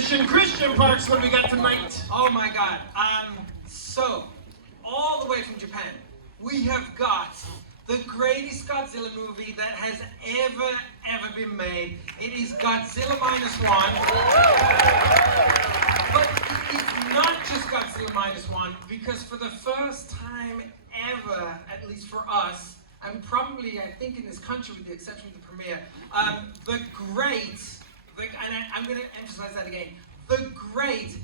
edition. Christian Parks, what do we got tonight? Oh my God. So, all the way from Japan, we have got the greatest Godzilla movie that has ever been made. It is Godzilla -1. But it's not just Godzilla -1, because for the first time ever, at least for us, and probably I think in this country with the exception of the premiere, I'm going to emphasize that again, the great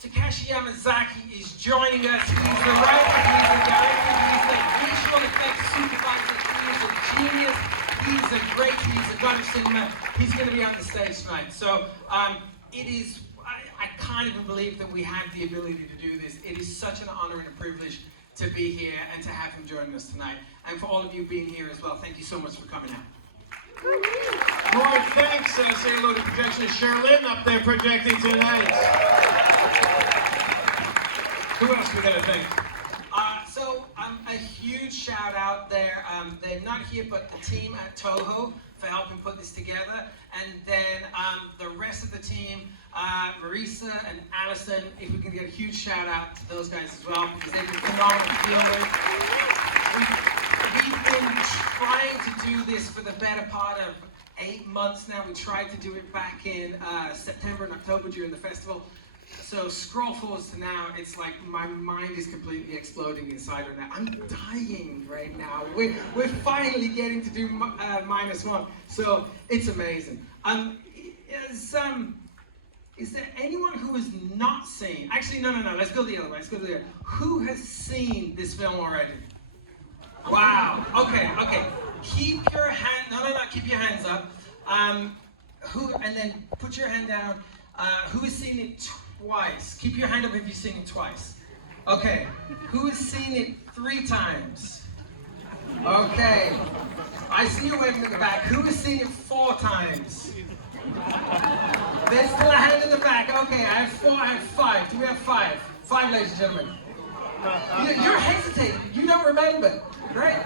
Takashi Yamazaki is joining us. He's the writer, he's the director, he's the visual effects supervisor, he is a genius, he's a god of cinema. He's going to be on the stage tonight. So it is, I can't even believe that we have the ability to do this. It is such an honor and a privilege to be here and to have him joining us tonight. And for all of you being here as well, thank you so much for coming out. More thanks. Say hello to projectionist Sherlyn up there projecting tonight. Who else we gotta thank? A huge shout out there. They're not here, but the team at Toho for helping put this together. And then the rest of the team, Marisa and Allison, if we can get a huge shout out to those guys as well, because they've been phenomenal to deal with. We've been trying to do this for the better part of 8 months now. We tried to do it back in September and October during the festival. So scroll forwards to now, it's like my mind is completely exploding inside right now. I'm dying right now. We're finally getting to do -1, so it's amazing. Is there anyone who has not seen? Actually, no. Let's go the other way. Who has seen this film already? Wow. Okay. Keep your hand. No. Keep your hands up. And then put your hand down. Who has seen it twice? Keep your hand up if you've seen it twice. Okay. Who has seen it 3 times? Okay. I see you waving in the back. Who has seen it 4 times? There's still a hand in the back. Okay, I have 4, I have 5. Do we have 5? 5, ladies and gentlemen. You're hesitating. You don't remember, right?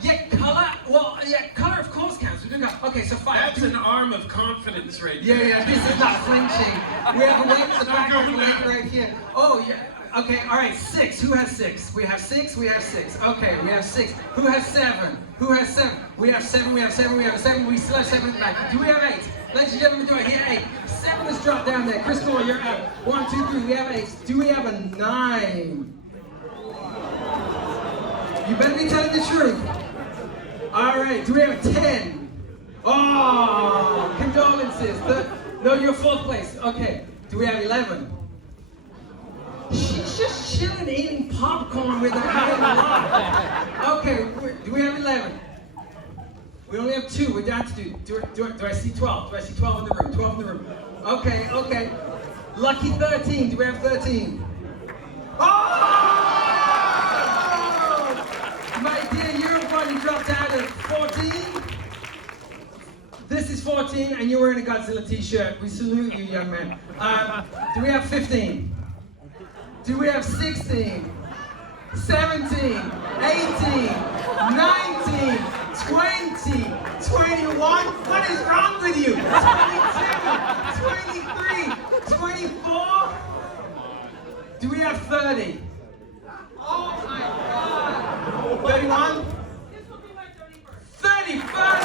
Yeah, color. Well, yeah, color of course counts. We do got. Okay, so 5. That's an arm of confidence right there. Yeah. This is not flinching. We have a wave in the back. We have a wave right here. Oh yeah. Okay. All right. 6. Who has 6? We have 6. We have 6. Okay. We have 6. Who has 7? Who has 7? We have 7. We have 7. We have 7. We still have 7 in the back. Do we have 8? Ladies and gentlemen, do I hear 8? 7 has dropped down there. Crystal, you're out. 1, 2, 3. We have 8. Do we have a 9? You better be telling the truth. All right, do we have a 10? Oh, condolences. No, you're 4th place. Okay, do we have 11? She's just chilling, eating popcorn with her hand on. Okay, do we have 11? We only have 2. We're down to 2. Do I see 12? Do I see 12 in the room? 12 in the room. Okay. Lucky 13. Do we have 13? Oh! My dear, you're one who dropped out at 14. This is 14, and you're wearing a Godzilla t-shirt. We salute you, young man. Do we have 15? Do we have 16? 17? 18? 19? 20? 21? What is wrong with you? 22? 23? 24? Do we have 30? Oh my God! 31? This will be my 31st. 31st!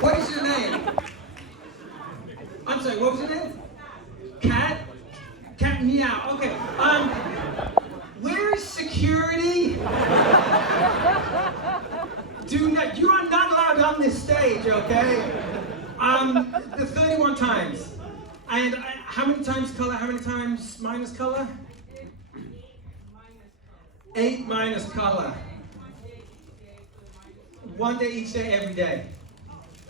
What is your name? I'm sorry, what was your name? Cat? Cat Meow. Okay. Where is security? You are not allowed on this stage, okay? The 31 times. And how many times color? How many times minus color? 8 minus color. 1 day each day, every day.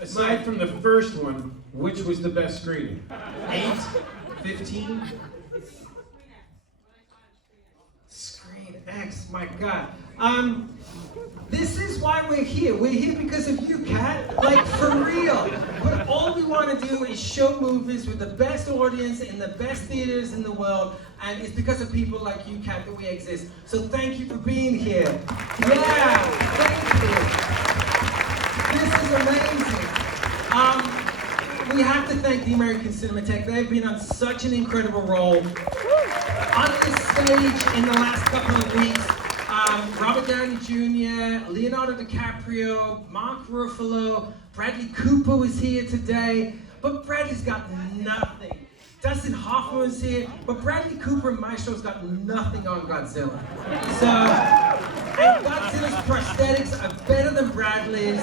Aside from the first one, which was the best screening? 8? 15? Screen X, my God. This is why we're here. We're here because of you, Kat. Like, for real. But all we want to do is show movies with the best audience in the best theaters in the world. And it's because of people like you, Kat, that we exist. So thank you for being here. Yeah, thank you. This is amazing. We have to thank the American Cinematheque. They've been on such an incredible role. On this stage in the last couple of weeks, Robert Downey Jr., Leonardo DiCaprio, Mark Ruffalo, Bradley Cooper was here today, but Bradley's got nothing. Dustin Hoffman's here, but Bradley Cooper and Maestro's got nothing on Godzilla. So, and Godzilla's prosthetics are better than Bradley's.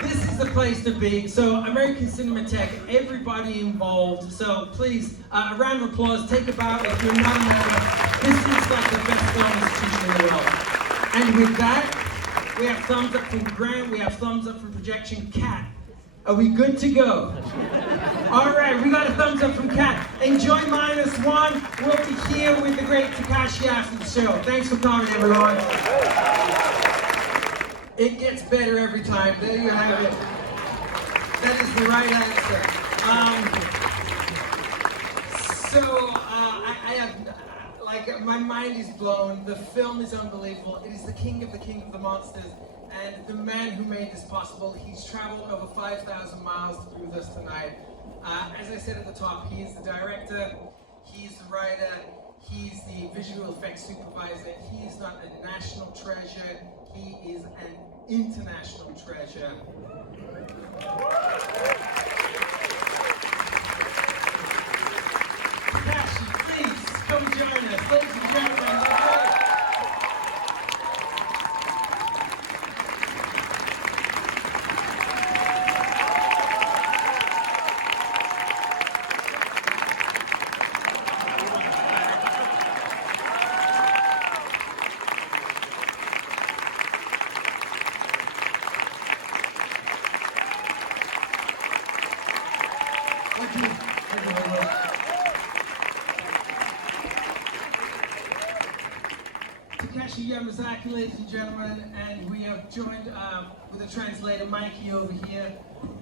This is the place to be. So, American Cinematheque, everybody involved. So, please, a round of applause. Take a bow if you're not a member. This is like the best film institution in the world. And with that, we have thumbs up from Grant. We have thumbs up from Projection. Kat, are we good to go? All right, we got a thumbs up from Kat. Enjoy -1. We'll be here with the great Takashi after the show. Thanks for coming, everyone. It gets better every time. There you have it. That is the right answer. I have, like, my mind is blown. The film is unbelievable. It is the king of the monsters. And the man who made this possible, he's traveled over 5,000 miles to be with us tonight. As I said at the top, he is the director, he's the writer, he's the visual effects supervisor. He is not a national treasure, he is an international treasure. Takashi, please come join us. Ladies and gentlemen, Takashi Yamazaki, ladies and gentlemen, and we have joined with a translator, Mikey, over here,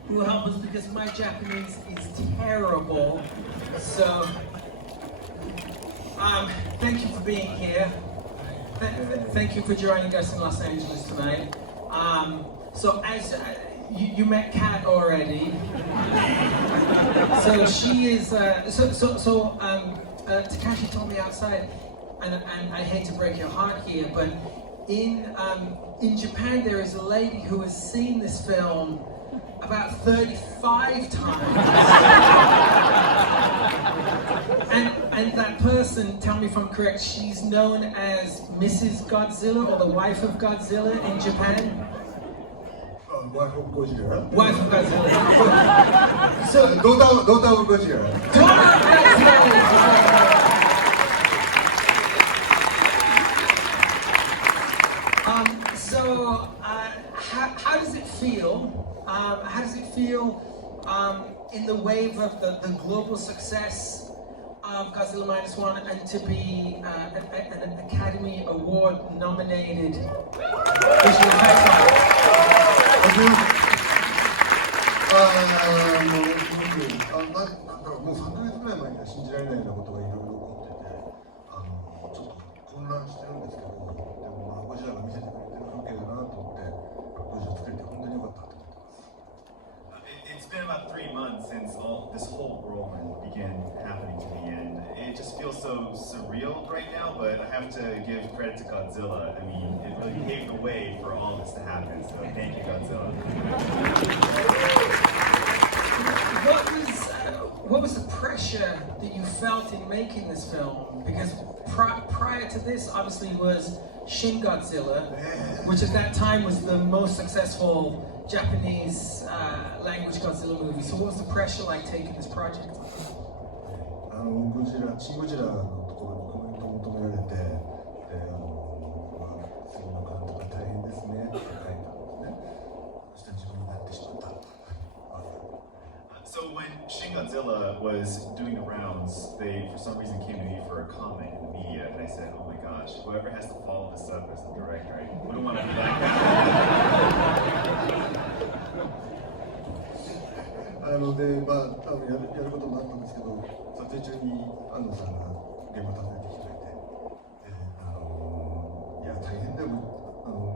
who will help us because my Japanese is terrible. So, thank you for being here. Thank you for joining us in Los Angeles tonight. So, as you met Kat already. So she is. Takashi told me outside. And I hate to break your heart here, but in Japan there is a lady who has seen this film about 35 times. and that person, tell me if I'm correct, she's known as Mrs. Godzilla or the wife of Godzilla in Japan? Wife of Godzilla. Wife of Godzilla. So, daughter of Godzilla. Daughter of Godzilla! How does it feel? How does it feel in the wave of the global success of Godzilla -1 and to be an Academy Award nominated visual effects artist? もう3ヶ月ぐらい前には信じられないようなことがいろいろ起こってて、ちょっと混乱してるんですけど、でもゴジラが見せてくれてる風景だなと思って、ゴジラ作れて本当に良かったと思ってます。It's been about 3 months since this whole whirlwind began happening to me, and it just feels so surreal right now, but I have to give credit to Godzilla. I mean, it really paved the way for all this to happen, so thank you, Godzilla. What was the pressure that you felt in making this film? Because prior to this, obviously, was Shin Godzilla, which at that time was the most successful Japanese language Godzilla movie. So what was the pressure like taking this project? シン・ゴジラのところにコメントを求められて、次の監督が大変ですねって書いたんですね。そして自分になってしまった。So when Shin Shin Godzilla was doing the rounds, they for some reason came to me for a comment in the media, and I said, oh my gosh, whoever has to follow this up as the director, I wouldn't want to be that guy. で、まあ、やることもあったんですけど、撮影中に安野さんが現場訪ねてきてくれて、いや、大変だよ、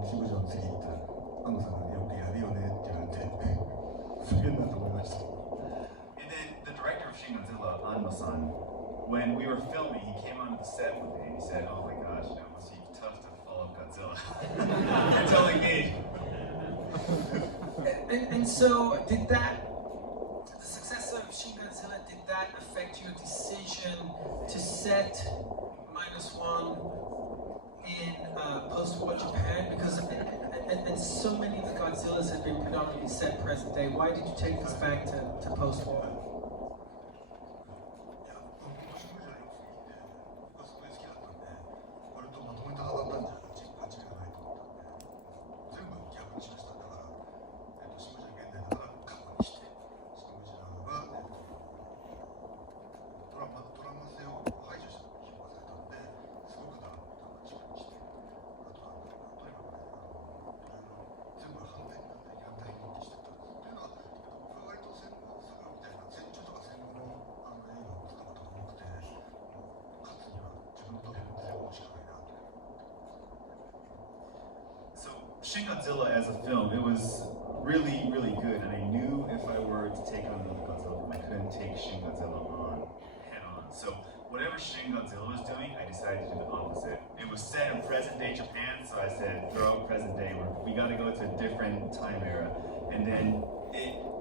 シン・ゴジラの次行ったら、安野さんがよくやるよねって言われて、すげえなと思いました。And then the director of Shin Godzilla, Anno-san, when we were filming, he came onto the set one day and he said, oh my gosh, it must be tough to follow Godzilla. You're telling me. And so, did that, the success of Shin Godzilla, did that affect your decision to set -1 in post-war Japan? Because and so many of the Godzillas have been predominantly set present day. Why did you take this back to post-war? いや、シン・ゴジラに僕はすごい好きだったんで、割とまとめて上がったんじゃ勝ちがないと思ったんで、全部逆にしました。だから、シン・ゴジラ現代だから過去にして、シン・ゴジラが、ドラマ性を排除して評価されたんで、すごくだから近くにして、あとは、とにかくね、全部反対になったり、反対にしてたんです。というのは、僕は割と戦後サガみたいな戦中とか戦後の映画を作ったことが多くて、勝つには自分と戦後しかないなと。So Shin Godzilla as a film, it was really, really good, and I knew if I were to take on another Godzilla film, I couldn't take Shin Godzilla on head on. So whatever Shin Godzilla was doing, I decided to do the opposite. It was set in present day Japan, so I said, throw out present day, we got to go to a different time era. And then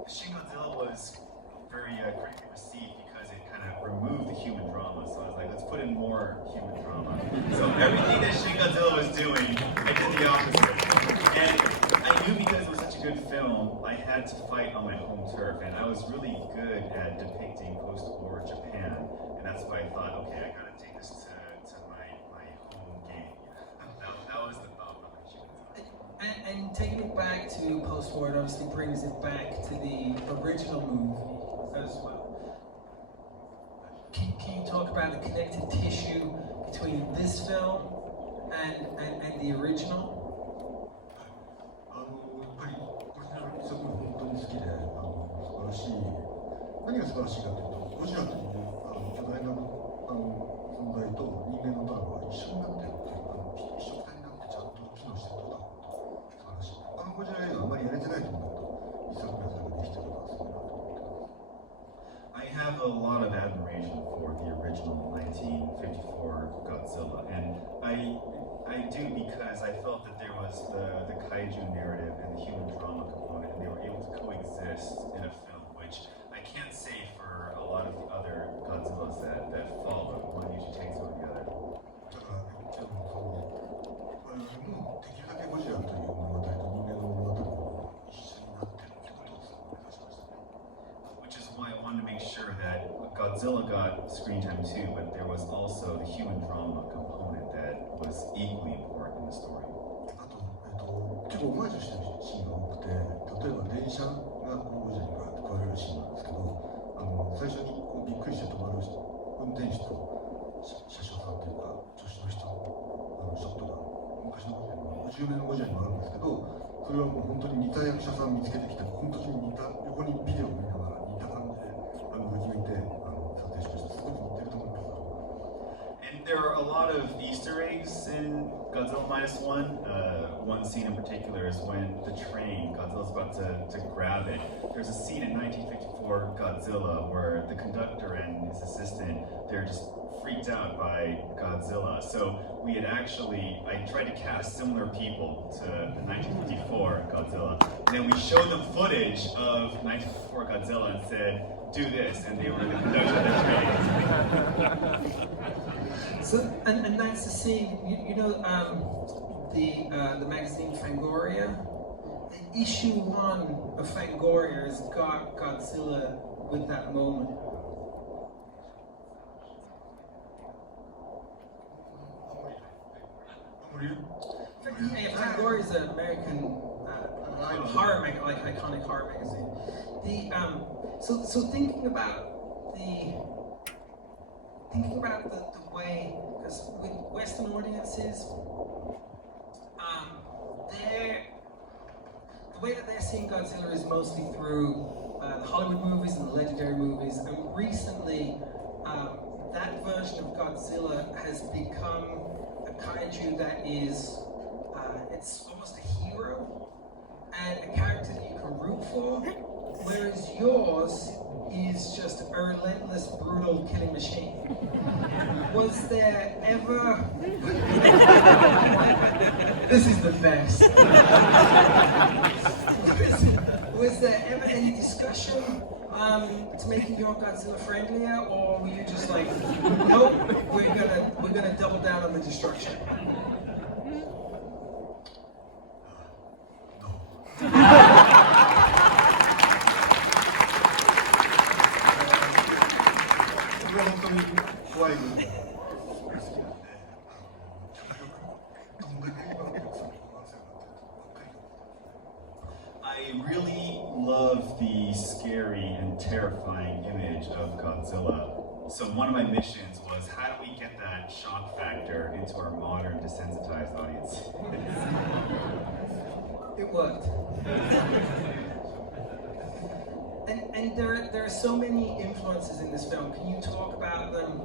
Shin Godzilla was very critically received because it kind of removed the human drama. So I was like, let's put in more human drama. So everything that Shin Godzilla was doing, I did the opposite. And I knew because it was such a good film, I had to fight on my home turf. And I was really good at depicting post-war Japan. And that's why I thought, okay, I gotta take this to my home game. That was the thought behind Shin Godzilla. And taking it back to post-war, it obviously brings it back to the original movie as well. Can you talk about the connective tissue between this film and the original? やっぱりオリジナル作品本当に好きで、素晴らしい。何が素晴らしいかというと、ゴジラという巨大な存在と人間のドラマが一緒になっているという、一緒くたになってちゃんと機能していることが素晴らしい。他のゴジラ映画はあまりやれてないと思うと、一作目はそれができているのがすごいなと思ってます。I have a lot of admiration for the original 1954 Godzilla, and I do because I felt that there was the kaiju narrative and the human drama component, and they were able to coexist in a film, which I can't say for a lot of the other Godzillas that follow. One usually takes over the other. だから、我々もできるだけゴジラという物語と人間の物語が一緒になっているということをすごく目指しましたね。Which is why I wanted to make sure that Godzilla got screen time too, but there was also the human drama component that was equally important in the story. あと、結構オマージュしてるシーンが多くて、例えば電車がゴジラにガーッと食われるシーンなんですけど、最初にびっくりして止まる運転手と車掌さんというか助手の人のショットが昔の50年のゴジラにもあるんですけど、それはもう本当に似た役者さん見つけてきて、本当に似た横にビデオを見ながら似た感じで無事見て撮影しました。すごく似てると思います。And there are a lot of Easter eggs in Godzilla -1. One scene in particular is when the train, Godzilla's about to grab it. There's a scene in 1954 Godzilla where the conductor and his assistant, they're just freaked out by Godzilla. So we had I tried to cast similar people to the 1954 Godzilla. And then we showed them footage of 1954 Godzilla and said, do this, and they were the conductor of the train. So, and that's the scene, you know, the magazine Fangoria? Issue 1 of Fangoria has got Godzilla with that moment. Yeah, Fangoria is an American horror magazine, like iconic horror magazine. So thinking about the way, because with Western audiences, the way that they're seeing Godzilla is mostly through the Hollywood movies and the legendary movies, and recently that version of Godzilla has become a kaiju that is, it's almost a hero and a character that you can root for, whereas yours is just a relentless, brutal killing machine. Was there ever... This is the best. Was there ever any discussion to making your Godzilla friendlier, or were you just like, nope, we're gonna double down on the destruction? I really love the scary and terrifying image of Godzilla. So one of my missions was, how do we get that shock factor into our modern desensitized audience? It worked. And there are so many influences in this film. Can you talk about them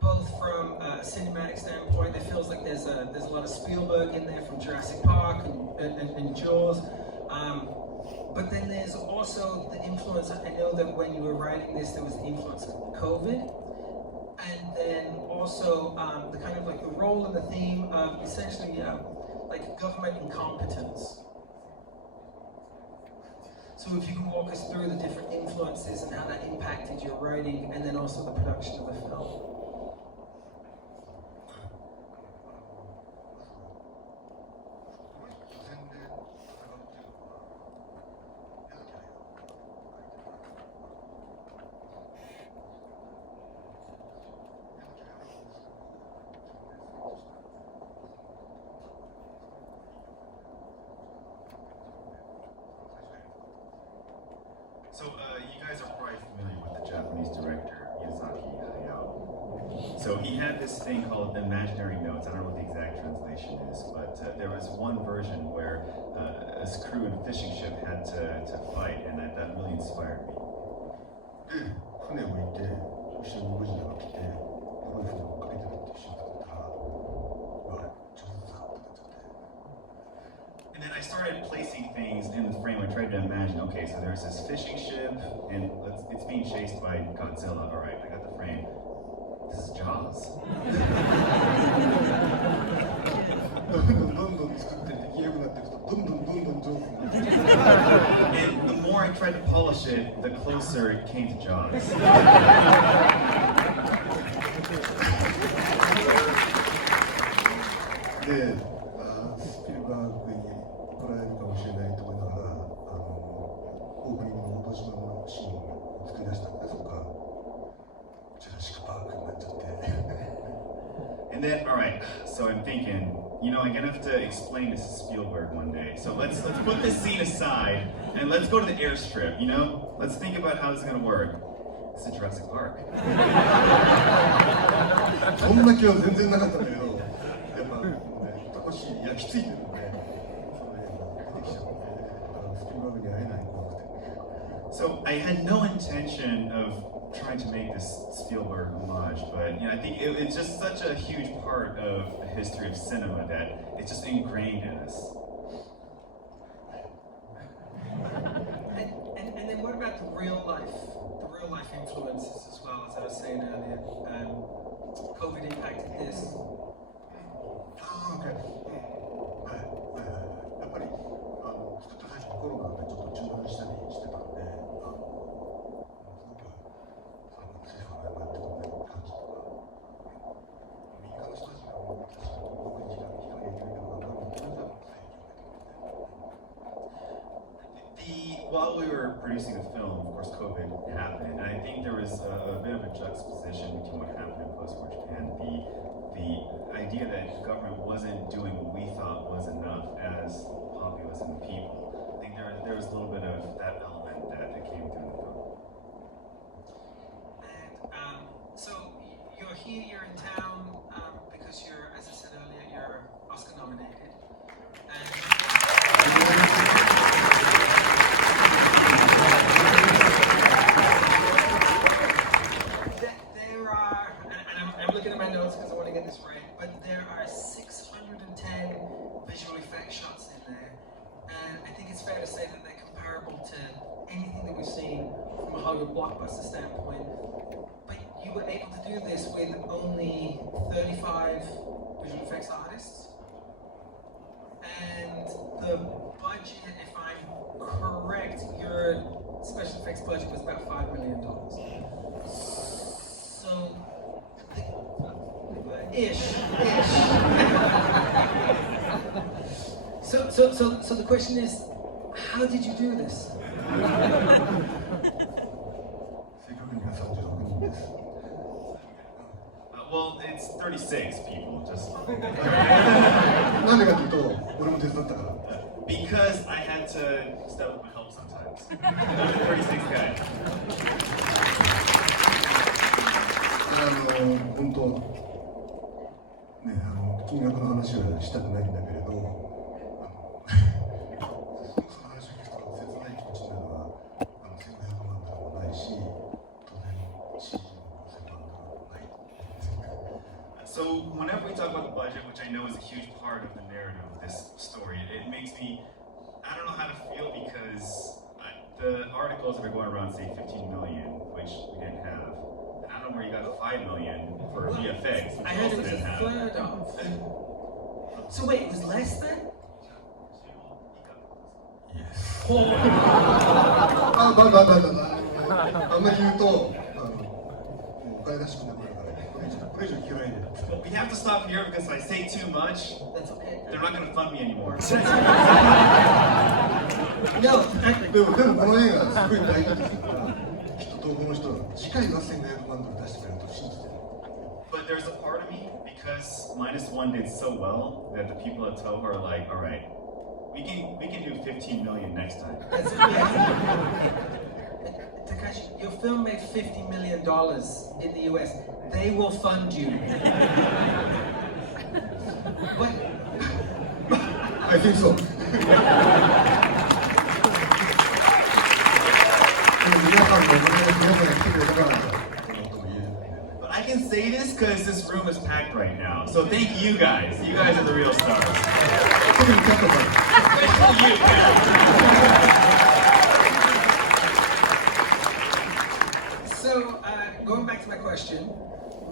both from a cinematic standpoint? It feels like there's a lot of Spielberg in there from Jurassic Park and Jaws. But then there's also the influence. I know that when you were writing this, there was the influence of COVID, and then also the kind of like the role and the theme of essentially like government incompetence. So if you can walk us through the different influences and how that impacted your writing, and then also the production of the film. So you guys are probably familiar with the Japanese director, Miyazaki Hayao. So he had this thing called the imaginary notes. I don't know what the exact translation is, but there was one version where his crew in a fishing ship had to fight, and that really inspired me. で、船を置いて、後ろにゴジラが来て、この船を追っかけてるっていうシーンだったら、上手だってなっちゃって。 And then I started placing things in the frame. I tried to imagine, okay, so there's this fishing ship, and it's being chased by Godzilla. All right, I got the frame. This is Jaws. どんどん作って出来良くなっていくと、どんどん上手になっていく。 And the more I tried to polish it, the closer it came to Jaws. で、スピルバーグに来られるかもしれないと思いながら、オープニングの落とし物のシーンを作り出したんですとか、ジュラシック・パークになっちゃって。And then, all right, so I'm thinking, you know, I'm gonna have to explain this to Spielberg one day. So let's put this scene aside and let's go to the airstrip, you know? Let's think about how this is gonna work. This is Jurassic Park. そんな気は全然なかったんだけど、やっぱね、高橋焼き付いてるんで、それ出てきちゃって、スピルバーグに会えない怖くて。So I had no intention of trying to make this Spielberg homage, but you know, I think it's just such a huge part of the history of cinema that it's just ingrained in us. And then what about the real life influences as well, as I was saying earlier? COVID impacted this. やっぱり作った最初にコロナでちょっと中断したりしてたんで、すごく政府がやってくれない感じとか、民間の人たちが思ってたし、僕に引かなきゃいけないけど、なんかみんながWhile we were producing the film, of course, COVID happened, and I think there was a bit of a juxtaposition between what happened in post-war Japan. The idea that the government wasn't doing what we thought was enough as the populace and the people. I think there was a little bit of that element that came here, you're in town because you're, as I said earlier, you're Oscar nominated. And there are, and I'm looking at my notes because I want to get this right, but there are 610 visual effects shots in there. And I think it's fair to say that they're comparable to anything that we've seen from a Hollywood blockbuster standpoint. But you were able to do this with only 35 visual effects artists. And the budget, if I'm correct, your special effects budget was about $5 million. So, ish. So the question is, how did you do this? 正確には36人です。 Well, it's 36 people, just なんでかというと、俺も手伝ったから。because I had to step up and help sometimes. 36 guys. 本当ね、金額の話はしたくないんだけれど、その話を聞くと切ない気持ちになるのは、1500万ドルもないし、当然 CG も5000万ドルもない。So whenever we talk about the budget, which I know is a huge part of the narrative of this story, it makes me, I don't know how to feel because the articles that are going around say 15 million, which we didn't have. And I don't know where you got 5 million for VFX, which I we heard also it was didn't a have. third of. So wait, it was less than? Yes. ほう。あんまり言うと、もうお金出してくなくなるからね、これ以上聞かないで。But we have to stop here because if I say too much, That's okay. they're not going to fund me anymore. No, でもこの映画すごい大ヒットするから、きっと東宝の人は次回は1500万ドル出してくれると信じてる。But there's a part of me, because -1 did so well, that the people at Toho are like, all right, we can do 15 million next time. that's okay. Takashi, your film made $50 million in the US. They will fund you. What? I think so. 皆さんのお金が来てくれたからとも言える。 But I can say this because this room is packed right now. So thank you guys. You guys are the real stars. 特にキャットさん。 Especially you, man. So, going back to my question,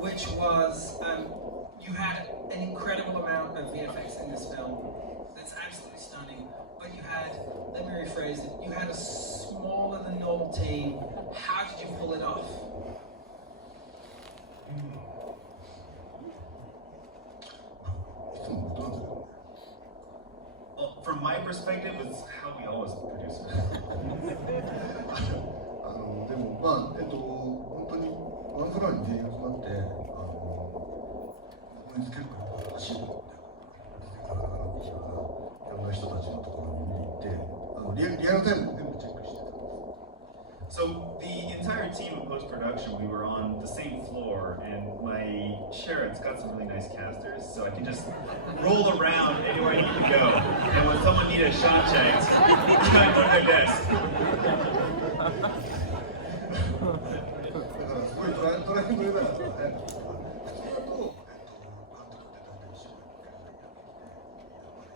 which was, you had an incredible amount of VFX in this film. That's absolutely stunning. But you had, let me rephrase it, you had a smaller than normal team. How did you pull it off? Well, from my perspective, it's how we always produce it. でも本当にワンフロアに全員集まってここにつけるから欲しいと思っていろんな人たちのところに見に行ってリアルタイムで全部チェックしてた。 So the entire team of post-production, we were on the same floor, and my Sharon's got some really nice casters, so I can just roll around anywhere I need to go. And when someone needed a shot checked, I go to their desk. だからすごいトライアングルだから早く。普通だと監督って大体一緒にやってやっぱり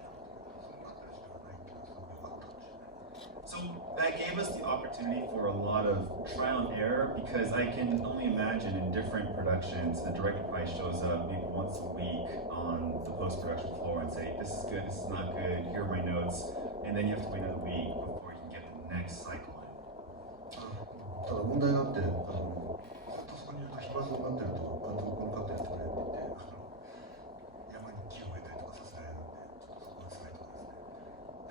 その方たちがないっていうのはすごい良かったかもしれない。 So that gave us the opportunity for a lot of trial and error because I can only imagine in different productions, the director probably shows up maybe once a week on the post-production floor and say, this is good, this is not good, here are my notes, and then you have to wait another week before you can get the next cycle in. ただ問題があって、ずっとそこにいると飛沫になってると、監督このカットやってくれって言って、山に木を植えたりとかさせられるんで、ちょっとそこが辛いところですね。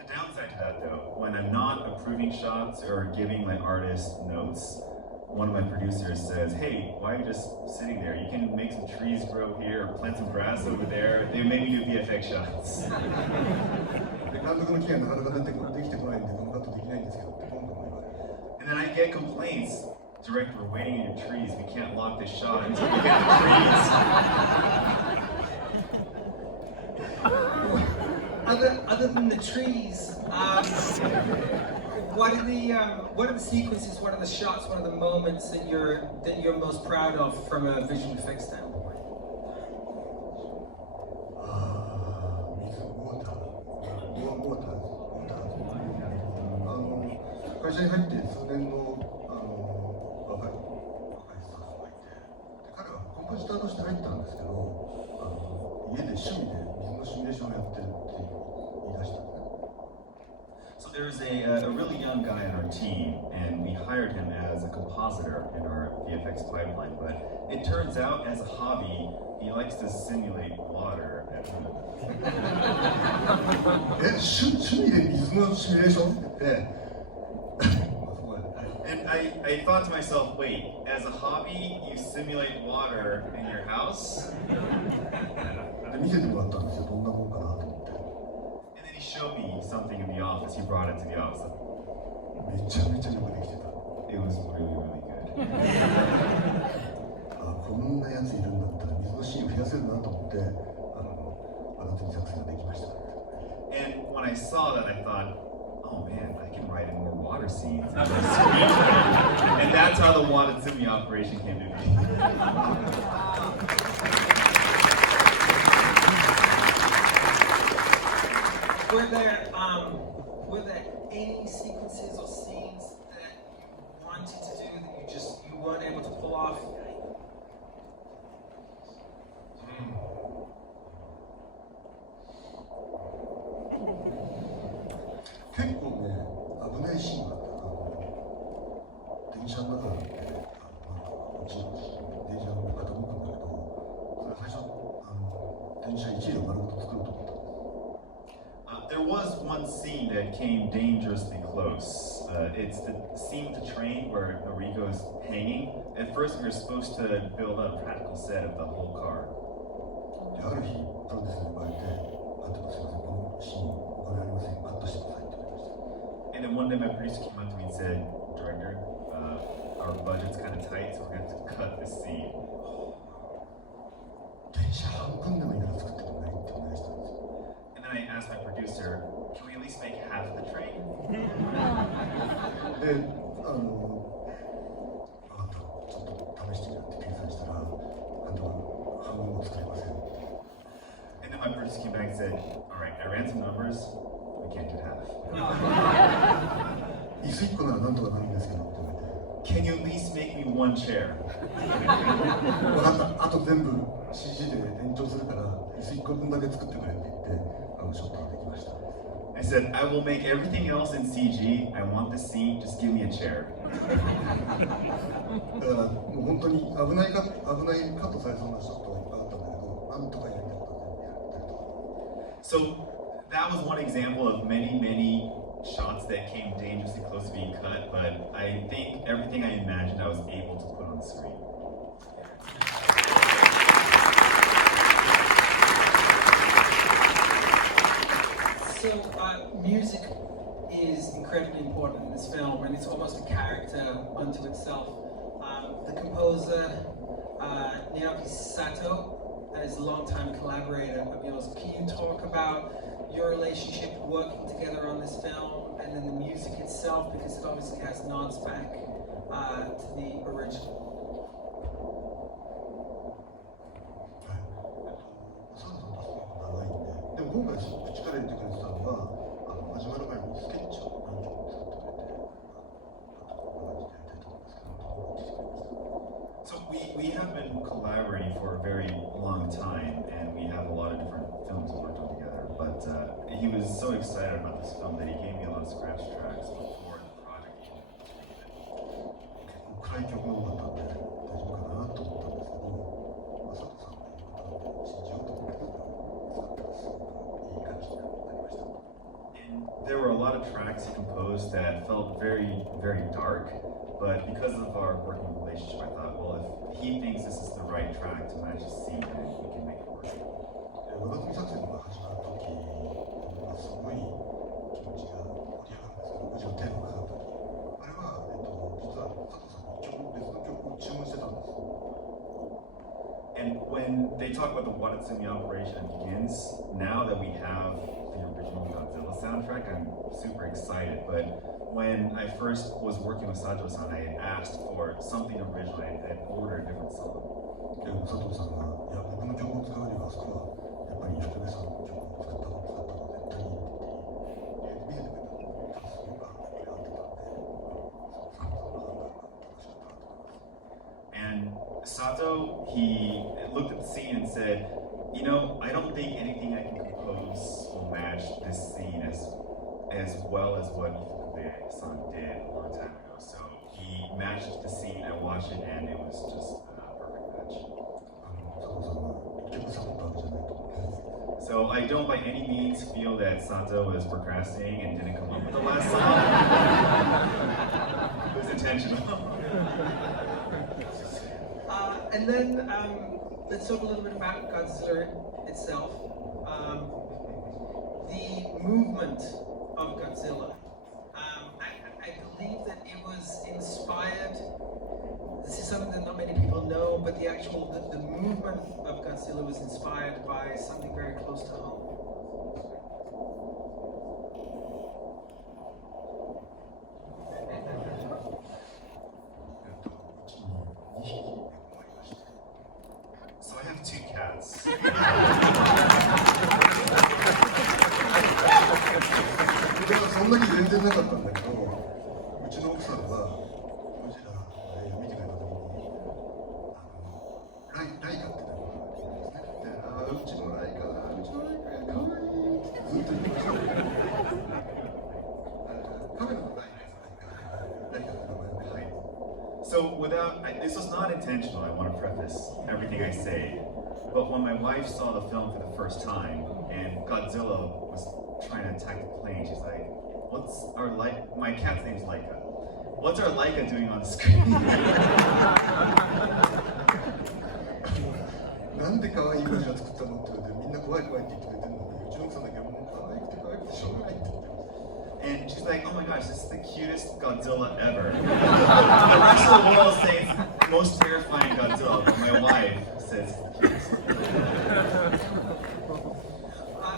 The downside to that though, when I'm not approving shots or giving my artist notes, one of my producers says, hey, why are you just sitting there? You can make some trees grow here or plant some grass over there. They maybe do VFX shots. で監督の機会なかなかできてこないんで、このカットできないんですけどって、ボンボン言われる。And then I get complaints Director, we're waiting in your trees. We can't lock this shot until we get the trees. Other than the trees, what are the sequences? What are the shots? What are the moments that you're most proud of from a visual effects standpoint? 会社に入って数年の若いスタッフがいて、で彼はコンポジターとして入ったんですけど、家で趣味で水のシミュレーションをやってるって言い出したんですね。So there's a really young guy on our team, and we hired him as a compositor in our VFX pipeline. But it turns out, as a hobby, he likes to simulate water at home. 趣味で水のシミュレーションって言って。And I thought to myself, wait, as a hobby, you simulate water in your house? で見せてもらったんですよ、どんなもんかなと思って。And then he showed me something in the office. He brought it to the office. めちゃめちゃよくできてた。It was really, really good. こんなやついるんだったら水のシーンを増やせるなと思って、私に作戦ができました。And when I saw that, I thought, oh man, I can write in more water scenes. And that's how the Watatsumi operation came to be. Were there any sequences or scenes that you wanted to do that you weren't able to pull off? 結構ね、危ないシーンがあった。電車の中なんで、落ちるし、電車が傾くんだけど、それ最初、電車1両丸ごと作ろうと思ったんです。There was one scene that came dangerously close. It's the scene with the train where Noriko is hanging. At first, we were supposed to build a practical set of the whole car. で、ある日、プロデューサーに呼ばれて、あとすみません、このシーン、お金ありません、カットしてくださいって言われました。 And then one day my producer came up to me and said, Director, our budget's kind of tight, so we're going to have to cut this scene. 電車半分でもいいから作ってくれないってお願いしたんですよ。 And then I asked my producer, can we at least make half the train? で、あなた、ちょっと試してみようって計算したら、あんたは半分も作れません。 And then my producer came back and said, all right, I ran some numbers, we can't do half. 椅子1個ならなんとかなるんですけどって言われて。 Can you at least make me one chair? 分かった、あと全部 CG で延長するから、椅子1個分だけ作ってくれって言って、ショットができました。 I said, I will make everything else in CG. I want the scene, just give me a chair. だからもう本当に危ないカットされそうなショットがいっぱいあったんだけど、なんとかやりたいことやったりとか。So that was one example of many, many shots that came dangerously close to being cut, but I think everything I imagined I was able to put on the screen. So, music is incredibly important in this film, and it's almost a character unto itself. The composer, Naoki Sato, is a longtime collaborator of yours. Can you talk about your relationship working together on this film, and then the music itself, because it obviously has nods back to the original? でも今回すごく力入れてくれてたのは、始まる前にスケッチを何曲も作ってくれて、こんな感じでやりたいと思うんですけど、どうしてくれました？ So we have been collaborating for a very long time, and we have a lot of different films worked on together. But he was so excited about this film that he gave me a lot of scratch tracks before the project even distributed. 結構暗い曲が多かったんで大丈夫かなと思ったんですけど、佐藤さんが言うことなんで信じようと思って使ったらすごくいい感じになりました。 And there were a lot of tracks he composed that felt very, very dark. But because of our working relationship, I thought, well, if he thinks this is the right track to match the scene, then we can make it work. 若月作戦が始まるとき、すごい気持ちが盛り上がるんですけど、もちろんテーマがかかったとき、あれは、実は佐藤さんの1曲目 when they talk about the Watatsumi operation begins, now that we have the original Godzilla soundtrack, I'm super excited. But when I first was working with Sato-san, I had asked for something original. I had ordered a different song. でも佐藤さんが、いや、僕の曲を使うよりはあそこはやっぱり福部さんの曲を使った方が絶対いいって言って見せてくれたの。すごくこれ合ってたんで、佐藤さんの判断が正しかったなと思います。And Sato, he looked at the scene and said, you know, I don't think anything I can compose will match this scene as well as what Ifukube-san did a long time ago. So he matched the scene, I watched it, and it was just a perfect match. 佐藤さんは曲サボったわけじゃないと思う。So I don't by any means feel that Sato was procrastinating and didn't come up with the last song. It was intentional. And then let's talk a little bit about Godzilla itself. The movement of Godzilla. I believe that it was inspired. This is something that not many people know, but the movement of Godzilla was inspired by something very close to home. So I have two cats. でもそんなに全然なかったんだけど、うちの奥さんがゴジラ見てくれた時にライカって名前があるんですね。で、うちのライカだ、うちのライカがかわいいってずっと言ってました。カメラのライカって名前がはい。So this was not intentional, I want to preface everything I say, but when my wife saw the film for the first time and Godzilla was trying to attack the plane, she's like, my cat's name's Laika. What's our Laika doing on the screen? なんで可愛いゴジラ作ったのって言われてみんな怖い怖いって言ってくれてるのにうちの奥さんだけはもう可愛くて可愛くてしょうがないって言ってます。And she's like, oh my gosh, this is the cutest Godzilla ever. The rest of the world says the most terrifying Godzilla, but my wife says it's the cutest.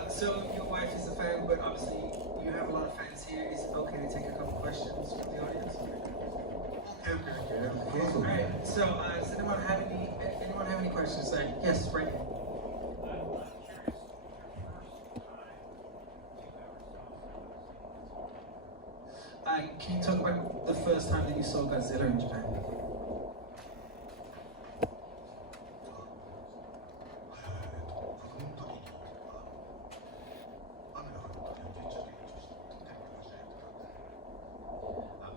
So your wife is a fan, but obviously you have a lot of fans here. Is it okay to take a couple questions from the audience? All right. So does anyone have any questions? Yes, right here. Can you talk about the first time that you saw Godzilla in Japan? 子供の時に雨が降ったら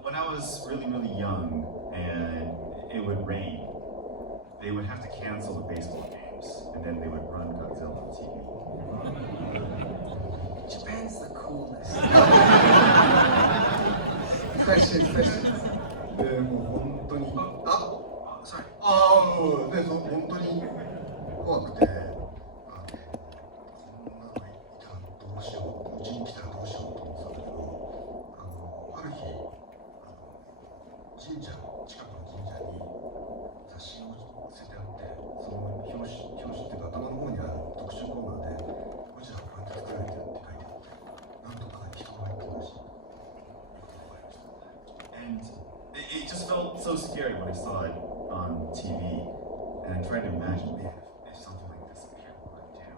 11When I was really, really young and it would rain, they would have to cancel the baseball games and then they would run Godzilla on TV. Japan's the coolest. Questions. でもう本当にsorry. で本当に怖くてこんなのいたらどうしよううちに来たらどうしようと思ってたんだけどある日神社の近くの神社に雑誌を捨ててあってその表紙っていうか頭の方にある特集コーナーでゴジラがこうやって作られてるって書いてあってなんとか人が入ってるらしい。And it just felt so scary when I saw it on TV, and I tried to imagine, man, if something like this appeared, what would I do?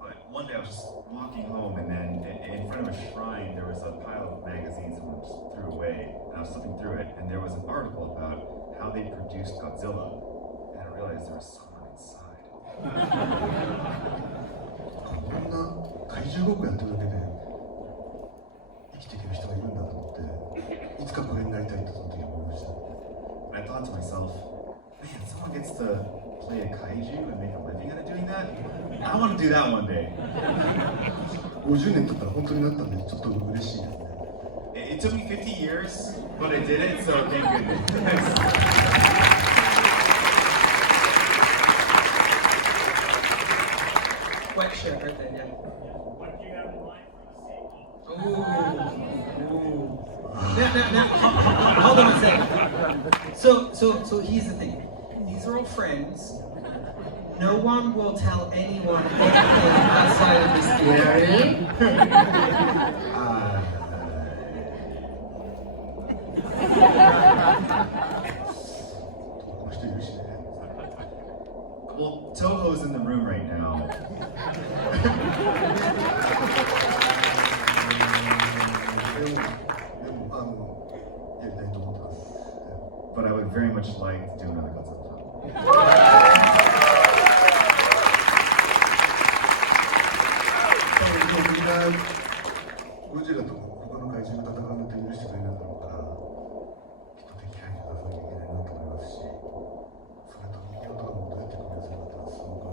But one day I was just walking home, and then in front of a shrine, there was a pile of magazines that I just threw away, and I was flipping through it, and there was an article about how they produced Godzilla, and I realized there was someone inside. こんな怪獣ごっこやってるだけで生きていける人がいるんだと思っていつかこれになりたいとその時思いました。 And I thought to myself, man, someone gets to play a kaiju and make a living out of doing that? I want to do that one day. 50年経ったら本当になったんでちょっと嬉しいですね。It took me 50 years, but I did it, so thank goodness. White shirt right there, yeah. What do you have in mind for the sequel? Ooh. Now, hold on a second. So here's the thing. These are all friends. No one will tell anyone anything outside of this theater. この人いるしね。 Well, Toho's in the room right now. でもやりたいと思ってます。 But I would very much like to do another Godzilla film. みんなゴジラと他の怪獣が戦うのって許してくれるんだろうから、きっと敵対に出さなきゃいけないなと思いますし、それと人間とかもどうやって組み合わせるかってのはすごく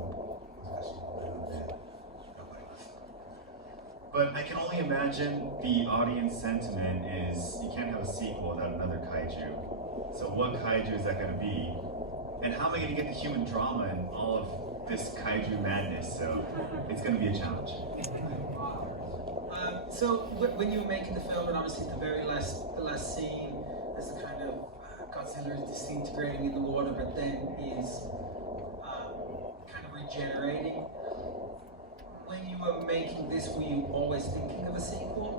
難しい問題なので頑張ります。 But I can only imagine the audience sentiment is you can't have a sequel without another kaiju. So what kaiju is that going to be? And how am I going to get the human drama in all of this kaiju madness? So it's going to be a challenge. So when you were making the film, and obviously the last scene, there's the kind of Godzilla is disintegrating in the water, but then is kind of regenerating. When you were making this, were you always thinking of a sequel?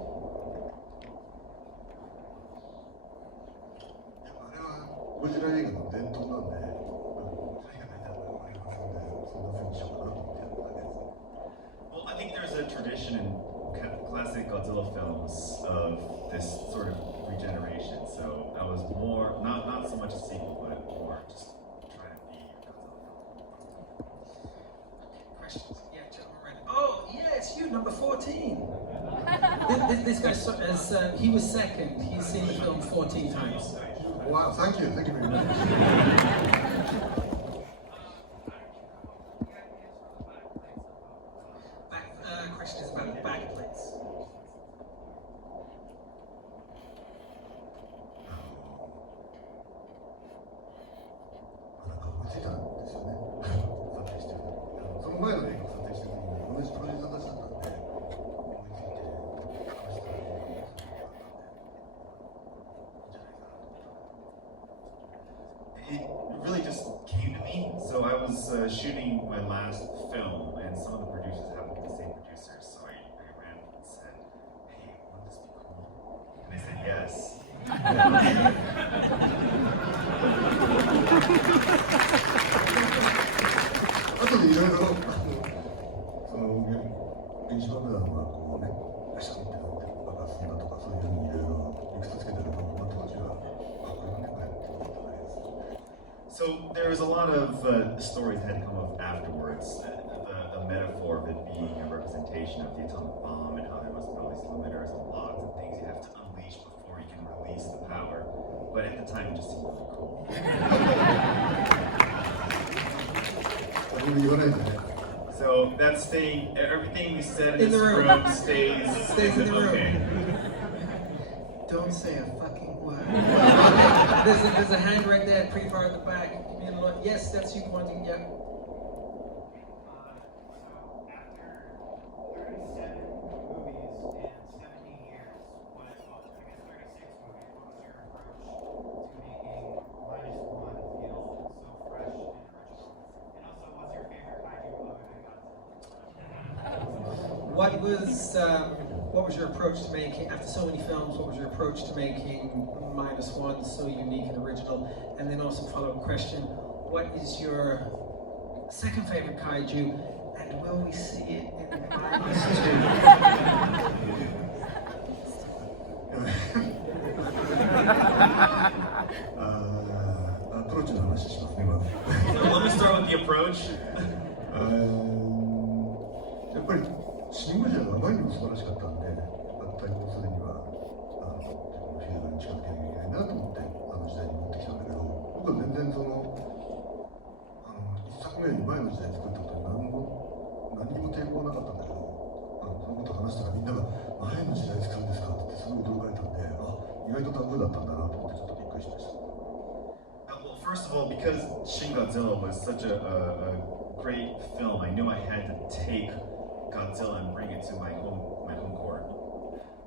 あれはゴジラ映画の伝統なんで、それがないなと思いますので、そんな風にしようかなと思ってやっただけです。 Well, I think there's a tradition in classic Godzilla films of this sort of regeneration. So I was more, not so much a sequel, but more just trying to be a Godzilla film. Questions? Yeah, gentleman ready. Oh, yeah, it's you, number 14. This guy, he was second. He's seen the film 14 times. Wow, thank you very much. Question is about the back plates. なんか思いついたんですよね。撮影してる。その前の映画を撮影してる時に同じプロデューサーたちだったんで、思いついて話したらいいんじゃないかなと思って。 It really just came to me. So I was shooting my last film, and some of the producers happened to be the same producers. So I ran and said, "Hey, wouldn't this be cool?" And they said yes. あとでいろいろその原子爆弾がこうね、ガシャンってなって爆発するんだとかそういうふうにいろいろ理屈つけたら僕の当時はこれはねこれって思ったわけです。 So there was a lot of stories that had come up afterwards. The metaphor of it being a representation of the atomic bomb and how there must be all these limiters and logs and things you have to unleash before you can release the power. But at the time, it just seemed really cool. 誰も言わないでね。 So that's staying. Everything we said In in this the room. room stays Stays in the room. okay. Don't say a fucking word. there's a hand right there, pretty far at the back. Give me a look. Yes, that's you pointing. Yeah. What was your approach to making, after so many films, what was your approach to making -1 so unique and original? And then also follow-up question, what is your second favorite kaiju, and will we see it inアプローチの話しますね、まず。 So let me start with the approach. やっぱりシン・ゴジラがあまりにも素晴らしかったんで、対抗するには自分のフィールドに近づけなきゃいけないなと思ってあの時代に持ってきたんだけど、僕は全然その一作目より前の時代作ったことに何にも抵抗なかったんだけど、そのこと話したらみんなが前の時代使うんですかってすごい驚かれたんで、意外とタブーだったんだなと思ってちょっとびっくりしました。 Well, first of all, because Shin Godzilla was such a great film, I knew I had to take Godzilla and bring it to my home court.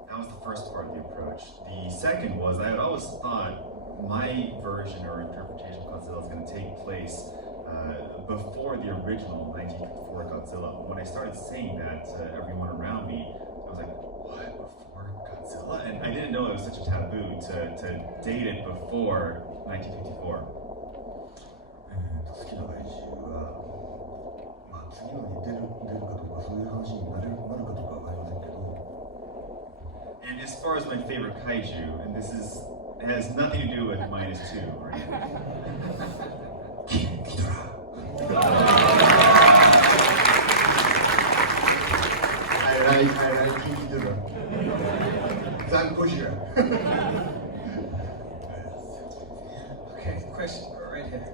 That was the first part of the approach. The second was I had always thought my version or interpretation of Godzilla is going to take place before the original 1954 Godzilla. When I started saying that to everyone around me, I was like, what, before Godzilla? And I didn't know it was such a taboo to date it before 1954. 好きな怪獣は、まあ、次のに出るかどうかそういう話になるかどうかわかりませんけど。And as far as my favorite kaiju, and this has nothing to do with -2 or anything. キドラ。I like King Ghidorah. Zan Gojira. Okay, question right here.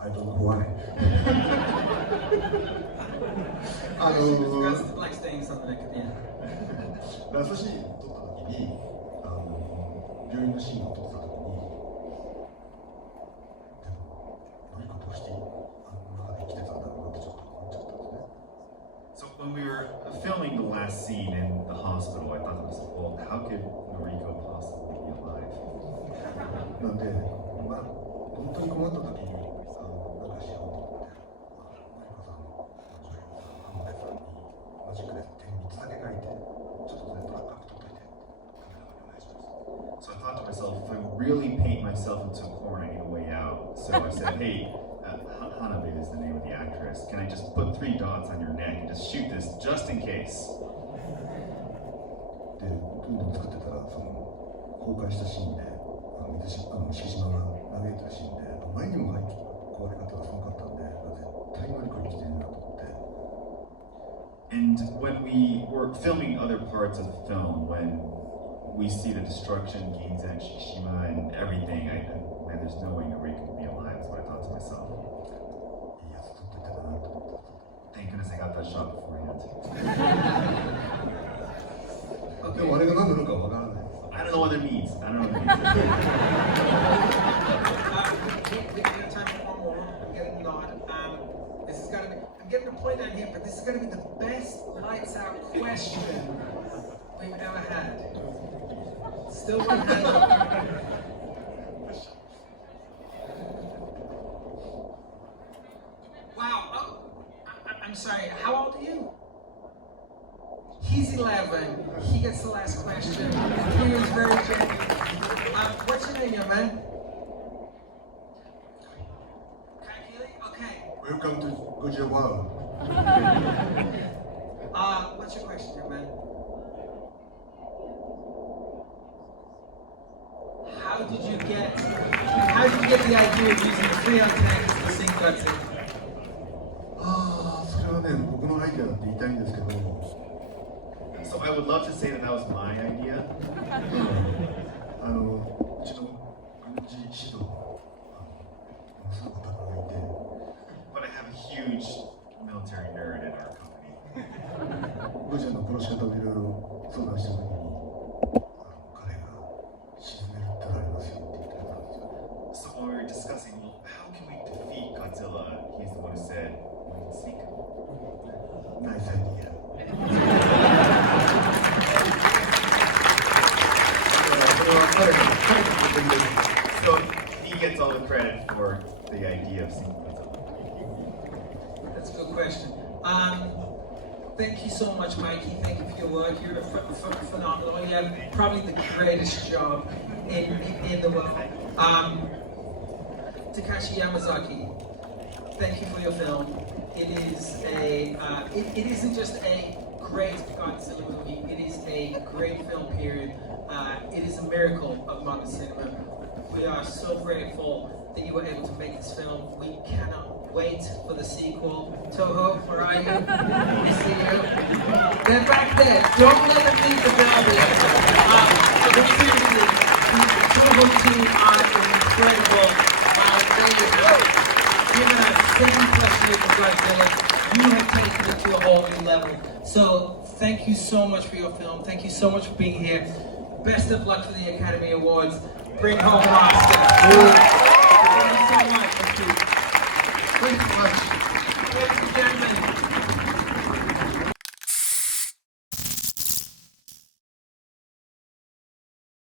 I don't know why. Regards to the black stains on the neck at the end. ラストシーンを撮った時に、病院のシーンを撮った時に、でも、のりこどうして生きてたんだろうなってちょっと思っちゃったんですね。So when we were filming the last scene in the hospital, I thought to myself, well, how could Noriko possibly be alive? なんで、まあ、本当に困った時に、なんかしようと思って、のりこさん、女優さん、浜辺さんに、マジックで手に3つだけ書いて、ちょっとそれトラックアップ取っといて、カメラマンにお願いします。So I thought to myself, if I really paint myself into a corner, I need a way out. So I said, hey, Hanabe is the name of the actress. Can I just put 3 dots on your neck and just shoot this just in case? で、どんどん作ってたら、その公開したシーンで、敷島が嘆いてるシーンで、前にも壊れ方がすごかったんで、絶対のりこ生きてるなと思って。And when we were filming other parts of the film, when we see the destruction, Ginza and Shishima and everything, man, there's no way Noriko can be alive. That's what I thought to myself. いいやつ撮ってたなと思って。 Thank goodness I got that shot beforehand. でもあれが何なのかわからない。I don't know what it means. I don't know what it means. We got time for one more. I'm getting a nod. This is gonna be. I'm getting a point down here, but this is gonna be the best lights out question we've ever had. Still one hand up. Wow. Oh, I'm sorry. How old are you? He's 11. He gets the last question. He was very genuine. What's your name, young man? Okay. Welcome to Godzilla World. What's your question, young man? How did you get the idea of using 3 antennas to sing Godzilla? それはね、僕のアイデアだって言いたいんですけど。 So I would love to say that that was my idea. うちの軍事指導のすごく高がいて。 But I have a huge military nerd in our company. ゴジラの殺し方をいろいろ相談した時に、彼が沈めるってありますよって言ってくれたんですよ。So when we were discussing, well, how can we defeat Godzilla? He's the one who said, we can sink him. Nice idea. So he gets all the credit for the idea of sinking Godzilla. That's a good question. Thank you so much, Mikey. Thank you for your work. You're phenomenal. You have probably the greatest job in the world. Takashi Yamazaki, thank you for your film. It isn't just a great Godzilla movie. It is a great film period. It is a miracle of modern cinema. We are so grateful that you were able to make this film. We cannot wait for the sequel. Toho, where are you? I see you. They're back there. Don't let them leave the building. But seriously, the Toho team are incredible. Given us 7+ years of Godzilla, you have taken it to a whole new level. So thank you so much for your film. Thank you so much for being here. Best of luck for the Academy Awards. Bring home Oscar.